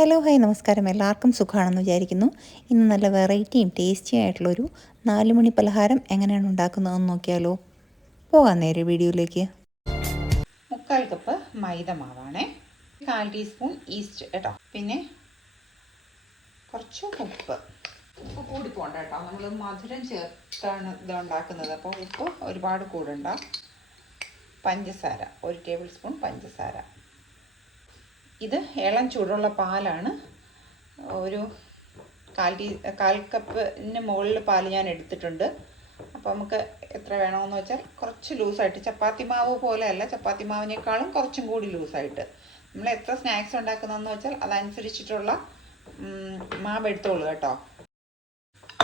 Hello hi നമസ്കാരം. എല്ലാവർക്കും സുഖമാണെന്ന് വിചാരിക്കുന്നു. ഇന്ന് നല്ല വെറൈറ്റിയും ടേസ്റ്റിയും ആയിട്ടുള്ളൊരു 4 മണി പലഹാരം എങ്ങനെയാണ് ഉണ്ടാക്കുന്നതെന്ന് നോക്കിയാലോ. പോകാം നേരെ വീഡിയോയിലേക്ക്. 3/4 കപ്പ് മൈദ മാവാണേ, 1/4 ടീസ്പൂൺ ഈസ്റ്റ് കേട്ടോ, പിന്നെ കുറച്ച് ഉപ്പ് കൂടി പോകണ്ട കേട്ടോ, നമ്മൾ മധുരം ചേർത്താണ് ഇത് ഉണ്ടാക്കുന്നത്, അപ്പോൾ ഉപ്പ് ഒരുപാട് കൂടണ്ട. പഞ്ചസാര 1 ടേബിൾ സ്പൂൺ പഞ്ചസാര. ഇത് ഇളം ചൂടുള്ള പാലാണ്. ഒരു 1/4 കപ്പിന് മുകളിൽ പാൽ ഞാൻ എടുത്തിട്ടുണ്ട്. അപ്പോൾ നമുക്ക് എത്ര വേണമെന്ന് വെച്ചാൽ കുറച്ച് ലൂസായിട്ട്, ചപ്പാത്തി മാവ് പോലെയല്ല, ചപ്പാത്തി മാവിനേക്കാളും കുറച്ചും കൂടി ലൂസായിട്ട്. നമ്മൾ എത്ര സ്നാക്സ് ഉണ്ടാക്കുന്നതെന്ന് വെച്ചാൽ അതനുസരിച്ചിട്ടുള്ള മാവ് എടുത്തോളൂ കേട്ടോ.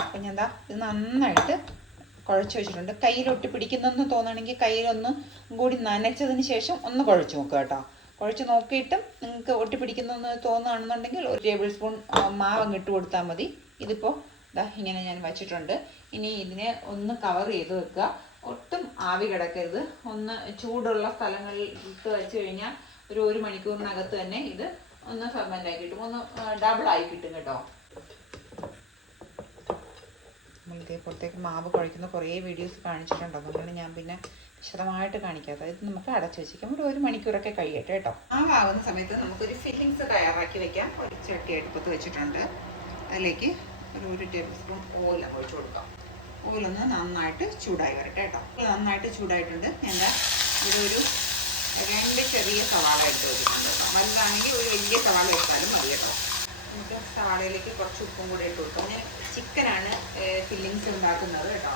അപ്പം ഞാൻ എന്താ ഇത് നന്നായിട്ട് കുഴച്ച് വെച്ചിട്ടുണ്ട്. കയ്യിലൊട്ടി പിടിക്കുന്നെന്ന് തോന്നുകയാണെങ്കിൽ കയ്യിലൊന്ന് കൂടി നനച്ചതിന് ശേഷം ഒന്ന് കുഴച്ച് നോക്കുക കേട്ടോ. കുഴച്ച് നോക്കിയിട്ടും നിങ്ങൾക്ക് ഒട്ടി പിടിക്കുന്നതെന്ന് തോന്നുകയാണെന്നുണ്ടെങ്കിൽ 1 ടേബിൾ സ്പൂൺ മാവ് അങ്ങ് ഇട്ട് കൊടുത്താൽ മതി. ഇതിപ്പോൾ ഇതാ ഇങ്ങനെ ഞാൻ വച്ചിട്ടുണ്ട്. ഇനി ഇതിനെ ഒന്ന് കവർ ചെയ്ത് വെക്കുക. ഒട്ടും ആവി കിടക്കരുത്. ഒന്ന് ചൂടുള്ള സ്ഥലങ്ങളിൽ ഇട്ട് വെച്ച് കഴിഞ്ഞാൽ ഒരു 1 മണിക്കൂറിനകത്ത് തന്നെ ഇത് ഒന്ന് ഫെർമെൻ്റ് ആയി കിട്ടും, ഒന്ന് ഡബിളായി കിട്ടും കേട്ടോ. നമ്മളിതേപോലത്തേക്ക് മാവ് കുഴയ്ക്കുന്ന കുറേ വീഡിയോസ് കാണിച്ചിട്ടുണ്ട്, അതുകൊണ്ടാണ് ഞാൻ പിന്നെ വിശദമായിട്ട് കാണിക്കാത്തത്. ഇത് നമുക്ക് അടച്ചു വെച്ചിരിക്കാം, ഒരു 1 മണിക്കൂറൊക്കെ കഴിയട്ടെ കേട്ടോ. മാവാകുന്ന സമയത്ത് നമുക്കൊരു ഫില്ലിങ്സ് തയ്യാറാക്കി വെക്കാം. ഒരു ചട്ടി അടുപ്പത്ത് വെച്ചിട്ടുണ്ട്. അതിലേക്ക് ഒരു 1 ടേബിൾ സ്പൂൺ ഓയിൽ ഒഴിച്ച് കൊടുക്കാം. ഓയിലൊന്ന് നന്നായിട്ട് ചൂടായി വരട്ടെ കേട്ടോ. നന്നായിട്ട് ചൂടായിട്ടുണ്ട്. എന്താ ഇതൊരു 2 ചെറിയ സവാള എടുത്ത് വെച്ചിട്ടുണ്ട് കേട്ടോ. വലുതാണെങ്കിൽ ഒരു വലിയ സവാള എടുത്താലും മതി കേട്ടോ. നമുക്ക് സവാളയിലേക്ക് കുറച്ച് ഉപ്പും കൂടി ഇട്ട് കൊടുക്കാം. ഞാൻ ചിക്കനാണ് ഫില്ലിങ്സ് ഉണ്ടാക്കുന്നത് കേട്ടോ.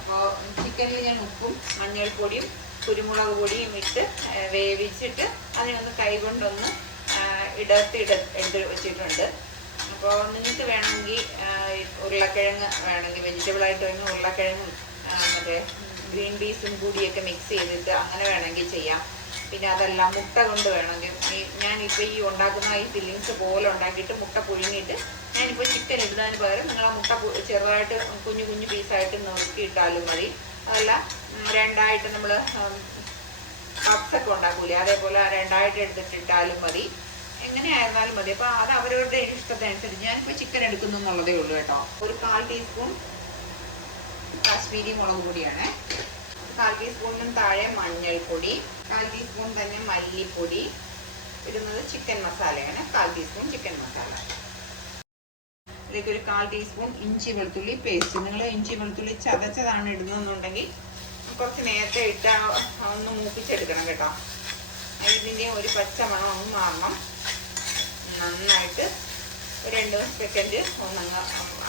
അപ്പോൾ ചിക്കനിൽ ഞാൻ ഉപ്പും മഞ്ഞൾപ്പൊടിയും കുരുമുളക് പൊടിയും ഇട്ട് വേവിച്ചിട്ട് അതിനൊന്ന് കൈകൊണ്ടൊന്ന് എടുത്ത് വെച്ചിട്ടുണ്ട്. അപ്പോൾ നിങ്ങൾക്ക് വേണമെങ്കിൽ ഉരുളക്കിഴങ്ങ് വേണമെങ്കിൽ വെജിറ്റബിളായിട്ട് വേണമെങ്കിൽ ഉരുളക്കിഴങ്ങും മറ്റേ ഗ്രീൻ പീസും കൂടിയൊക്കെ മിക്സ് ചെയ്തിട്ട് അങ്ങനെ വേണമെങ്കിൽ ചെയ്യാം. പിന്നെ അതല്ല മുട്ട കൊണ്ട് വേണമെങ്കിൽ, ഞാനിപ്പോൾ ഈ ഉണ്ടാക്കുന്ന ഈ ഫില്ലിങ്സ് പോലെ ഉണ്ടാക്കിയിട്ട് മുട്ട പുഴുങ്ങിയിട്ട് ഞാനിപ്പോൾ ചിക്കൻ ഇടുന്നതിന് പകരം നിങ്ങൾ ആ മുട്ട ചെറുതായിട്ട് കുഞ്ഞു കുഞ്ഞു പീസായിട്ട് നുറുക്കിയിട്ടാലും മതി. അതല്ല രണ്ടായിട്ട് നമ്മൾ പപ്സൊക്കെ ഉണ്ടാക്കൂലേ, അതേപോലെ 2ആയിട്ട് എടുത്തിട്ടിട്ടാലും മതി. എങ്ങനെയായിരുന്നാലും മതി. അപ്പോൾ അത് അവരവരുടെ ഇഷ്ടത്തിനനുസരിച്ച്. ഞാനിപ്പോൾ ചിക്കൻ എടുക്കുന്നു എന്നുള്ളതേ ഉള്ളൂ കേട്ടോ. ഒരു 1/4 ടീസ്പൂൺ കാശ്മീരി മുളക് പൊടിയാണ്, 1/4 ടീസ്പൂണിനും താഴെ മഞ്ഞൾപ്പൊടി, 1/4 ടീസ്പൂൺ തന്നെ മല്ലിപ്പൊടി. ഇടുന്നത് ചിക്കൻ മസാലയാണ്, 1/4 ടീസ്പൂൺ ചിക്കൻ മസാല. ഇതിലേക്ക് ഒരു 1/4 ടീസ്പൂൺ ഇഞ്ചി വെളുത്തുള്ളി പേസ്റ്റ്. നിങ്ങൾ ഇഞ്ചി വെളുത്തുള്ളി ചതച്ചതാണ് ഇടുന്നതെന്നുണ്ടെങ്കിൽ കുറച്ച് നേരത്തെ ഇട്ട് ഒന്ന് മൂപ്പിച്ചെടുക്കണം കേട്ടോ. ഇതിൻ്റെ ഒരു പച്ച മണം ഒന്ന് മാറണം. നന്നായിട്ട് 2 സെക്കൻഡ് ഒന്നങ്ങ്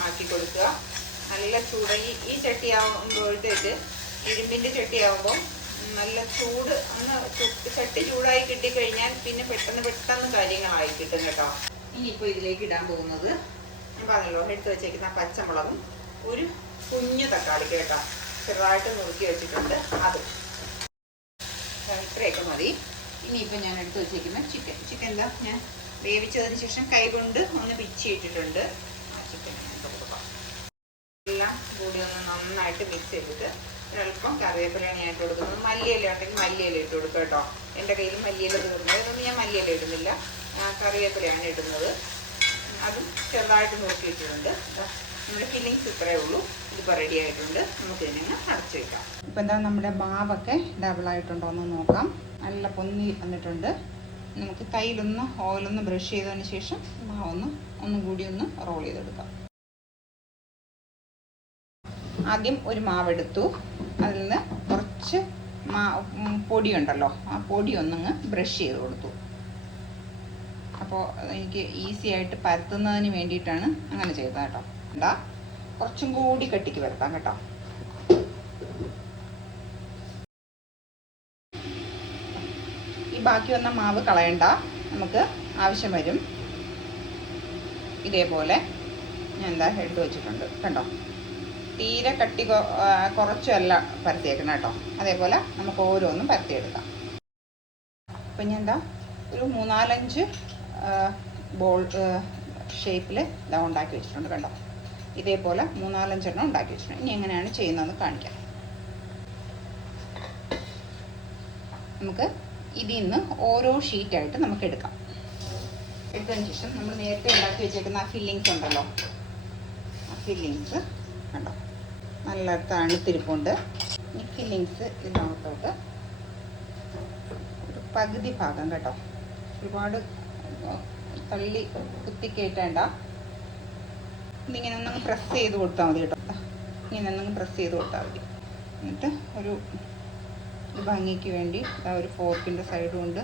ആക്കി കൊടുക്കുക. നല്ല ചൂട് ഈ ചട്ടിയാവുമ്പോഴത്തേക്ക്, ഇരുമ്പിൻ്റെ ചട്ടിയാവുമ്പോൾ നല്ല ചൂട് ഒന്ന് ചട്ടി ചൂടായി കിട്ടിക്കഴിഞ്ഞാൽ പിന്നെ പെട്ടെന്ന് കാര്യങ്ങളായി കിട്ടും കേട്ടോ. ഇനിയിപ്പോൾ ഇതിലേക്ക് ഇടാൻ പോകുന്നത് ഞാൻ പറഞ്ഞല്ലോ, എടുത്ത് വെച്ചേക്കുന്ന പച്ചമുളകും ഒരു കുഞ്ഞു തക്കാളിക്ക് കേട്ടോ, ചെറുതായിട്ട് നുറുക്കി വെച്ചിട്ടുണ്ട്. അത് ഇത്രയൊക്കെ മതി. ഇനിയിപ്പോൾ ഞാൻ എടുത്ത് വെച്ചേക്കുന്ന ചിക്കൻ എന്താ ഞാൻ വേവിച്ചതിന് ശേഷം കൈകൊണ്ട് ഒന്ന് പിച്ചിയിട്ടിട്ടുണ്ട്. ആ ചിക്കൻ ഞാൻ കൊടുക്കാം. എല്ലാം കൂടി ഒന്ന് നന്നായിട്ട് മിക്സ് ചെയ്തിട്ട് ഒരൽപ്പം കറിവേപ്പിലയാണ് ഞാൻ ഇട്ട് കൊടുക്കുന്നത്. മല്ലിയില ഉണ്ടെങ്കിൽ മല്ലിയില ഇട്ട് കൊടുക്കുക കേട്ടോ. എൻ്റെ കയ്യിൽ മല്ലിയില തീർന്നത്, അതുകൊണ്ട് ഞാൻ മല്ലിയില ഇടുന്നില്ല, കറിവേപ്പിലയാണ് ഇടുന്നത്. അതും ചെറുതായിട്ട് നോക്കിയിട്ടുണ്ട്. നമ്മുടെ ഫില്ലിങ്സ് ഇത്രയേ ഉള്ളൂ. ഇതിപ്പോൾ റെഡി ആയിട്ടുണ്ട്. നമുക്ക് ഇതിനെ അടച്ചു വയ്ക്കാം. ഇപ്പോൾ എന്താ നമ്മുടെ മാവൊക്കെ ഡബിളായിട്ടുണ്ടോ എന്ന് നോക്കാം. നല്ല പൊന്നി വന്നിട്ടുണ്ട്. നമുക്ക് കയ്യിലൊന്ന് ഓയിലൊന്ന് ബ്രഷ് ചെയ്തതിന് ശേഷം ഒന്നും കൂടി ഒന്ന് റോൾ ചെയ്തെടുക്കാം. ആദ്യം ഒരു മാവെടുത്തു, അതിൽ നിന്ന് കുറച്ച് പൊടിയുണ്ടല്ലോ, ആ പൊടി ഒന്നങ്ങ് ബ്രഷ് ചെയ്ത് കൊടുത്തു. അപ്പോൾ എനിക്ക് ഈസി ആയിട്ട് പരത്തുന്നതിന് വേണ്ടിയിട്ടാണ് അങ്ങനെ ചെയ്തത് കേട്ടോ. എന്താ കുറച്ചും കൂടി കട്ടിക്ക് വരുത്താം കേട്ടോ. ഈ ബാക്കി വന്ന മാവ് കളയണ്ട, നമുക്ക് ആവശ്യം വരും. ഇതേപോലെ ഞാൻ എന്താ എടുത്ത് വെച്ചിട്ടുണ്ട് കണ്ടോ. തീരെ കട്ടി കുറച്ചല്ല പരത്തിയേക്കണം കേട്ടോ. അതേപോലെ നമുക്ക് ഓരോന്നും പരത്തിയെടുക്കാം. അപ്പം ഞാൻ എന്താ ഒരു 3-4-5 ബോൾ ഷേപ്പിൽ ഇതാ ഉണ്ടാക്കി വെച്ചിട്ടുണ്ട് കണ്ടോ. ഇതേപോലെ 3-4-5 എണ്ണം ഉണ്ടാക്കി വെച്ചിട്ടുണ്ട്. ഇനി എങ്ങനെയാണ് ചെയ്യുന്നതെന്ന് കാണിക്കാം. നമുക്ക് ഇതിൽ നിന്ന് ഓരോ ഷീറ്റായിട്ട് നമുക്ക് എടുക്കാം. എടുത്തതിന് ശേഷം നമ്മൾ നേരത്തെ ഉണ്ടാക്കി വെച്ചേക്കുന്ന ആ ഫില്ലിങ്സ് ഉണ്ടല്ലോ, ആ ഫില്ലിങ്സ് കണ്ടോ നല്ല തണുത്തിരിപ്പുണ്ട്. ഈ ഫില്ലിങ്സ് ഇതിനകത്തോട്ട് ഒരു പകുതി ഭാഗം കേട്ടോ, ഒരുപാട് തള്ളി കുത്തിക്കയറ്റേണ്ട, ഇതിങ്ങനെ ഒന്നങ്ങ് പ്രസ് ചെയ്ത് കൊടുത്താൽ മതി കേട്ടോ. ഇങ്ങനെ ഒന്നങ്ങ് പ്രസ് ചെയ്ത് കൊടുത്താൽ മതി. എന്നിട്ട് ഒരു ഭംഗിക്ക് വേണ്ടി ഒരു ഫോർക്കിൻ്റെ സൈഡ് കൊണ്ട്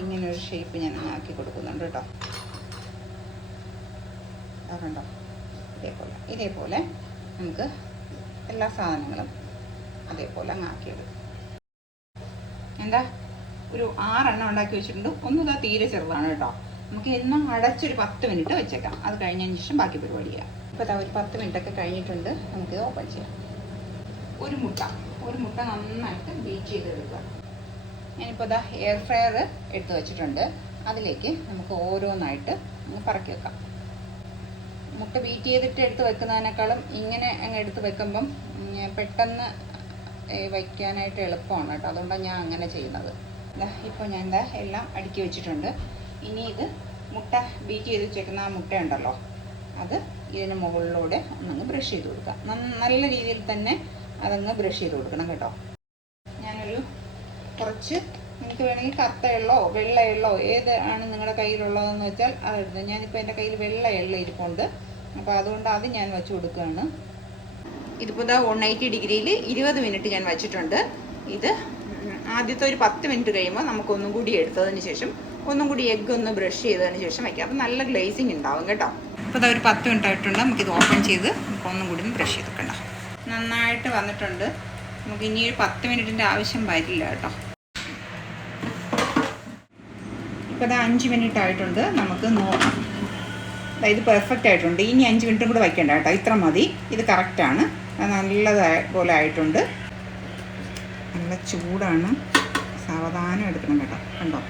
ഇങ്ങനെ ഒരു ഷേപ്പ് ഞാൻ ആക്കി കൊടുക്കുന്നുണ്ട് കേട്ടോ. കണ്ടോ, ഇതേപോലെ നമുക്ക് എല്ലാ സാധനങ്ങളും അതേപോലെ അങ്ങ് ആക്കിയെടുക്കും. എന്താ ഒരു 6 എണ്ണം ഉണ്ടാക്കി വെച്ചിട്ടുണ്ട്. ഒന്നും തീരെ ചെറുതാണ് കേട്ടോ. നമുക്ക് എന്നും അടച്ചൊരു 10 മിനിറ്റ് വെച്ചേക്കാം. അത് കഴിഞ്ഞതിന് ശേഷം ബാക്കി പരിപാടി ചെയ്യാം. ഇപ്പോൾ ഒരു 10 മിനിറ്റൊക്കെ കഴിഞ്ഞിട്ടുണ്ട്. നമുക്ക് ഓപ്പൺ ചെയ്യാം. ഒരു മുട്ട നന്നായിട്ട് ബീറ്റ് ചെയ്തെടുക്കുക. ഞാനിപ്പോൾ എയർ ഫ്രയർ എടുത്ത് വെച്ചിട്ടുണ്ട്. അതിലേക്ക് നമുക്ക് ഓരോന്നായിട്ട് അങ്ങ് പറക്കി വെക്കാം. മുട്ട ബീറ്റ് ചെയ്തിട്ട് എടുത്ത് വെക്കുന്നതിനേക്കാളും ഇങ്ങനെ അങ്ങ് എടുത്ത് വെക്കുമ്പം പെട്ടെന്ന് വയ്ക്കാനായിട്ട് എളുപ്പമാണ് കേട്ടോ. അതുകൊണ്ടാണ് ഞാൻ അങ്ങനെ ചെയ്യുന്നത്. ഇപ്പോൾ ഞാൻ എല്ലാം അടുക്കി വെച്ചിട്ടുണ്ട്. ഇനി ഇത് മുട്ട ബീറ്റ് ചെയ്ത് വെച്ചേക്കുന്ന ആ മുട്ട ഉണ്ടല്ലോ, അത് ഇതിന് മുകളിലൂടെ ഒന്നങ്ങ് ബ്രഷ് ചെയ്ത് കൊടുക്കാം. നല്ല രീതിയിൽ തന്നെ അതങ്ങ് ബ്രഷ് ചെയ്ത് കൊടുക്കണം കേട്ടോ. ഞാനൊരു കുറച്ച്, നിങ്ങൾക്ക് വേണമെങ്കിൽ കറുത്ത എള്ളോ വെള്ള എള്ളോ ഏത് ആണ് നിങ്ങളുടെ കയ്യിലുള്ളതെന്ന് വെച്ചാൽ അതെടുത്ത്. ഞാനിപ്പോൾ എൻ്റെ കയ്യിൽ വെള്ള എള്ള ഇരിപ്പുണ്ട്, അപ്പോൾ അതുകൊണ്ട് അത് ഞാൻ വെച്ച് കൊടുക്കുകയാണ്. ഇതിപ്പോൾ 180 ഡിഗ്രിയിൽ 20 മിനിറ്റ് ഞാൻ വെച്ചിട്ടുണ്ട്. ഇത് ആദ്യത്തെ ഒരു 10 മിനിറ്റ് കഴിയുമ്പോൾ നമുക്കൊന്നും കൂടി എടുത്തതിന് ശേഷം ഒന്നും കൂടി എഗ്ഗ് ഒന്ന് ബ്രഷ് ചെയ്തതിന് ശേഷം വയ്ക്കാം. അപ്പോൾ നല്ല ഗ്ലേസിങ് ഉണ്ടാവും കേട്ടോ. ഇപ്പോൾ ഒരു 10 മിനിറ്റ് ആയിട്ടുണ്ട്. നമുക്കിത് ഓപ്പൺ ചെയ്ത് ഒന്നും കൂടി ഒന്ന് ബ്രഷ് ചെയ്തെടുക്കണ്ട. നന്നായിട്ട് വന്നിട്ടുണ്ട്. നമുക്ക് ഇനി ഒരു 10 മിനിറ്റിൻ്റെ ആവശ്യം വരില്ല കേട്ടോ. ഇപ്പോൾ 5 മിനിറ്റ് ആയിട്ടുണ്ട്. നമുക്ക് നോക്കാം. ഇത് പെർഫെക്റ്റ് ആയിട്ടുണ്ട്. ഇനി 5 മിനിറ്റും കൂടെ വയ്ക്കേണ്ട കേട്ടോ. ഇത്ര മതി. ഇത് കറക്റ്റാണ്. നല്ലപോലെ ആയിട്ടുണ്ട്. നല്ല ചൂടാണ്. സാവധാനം എടുക്കണം കേട്ടോ. കണ്ടോ.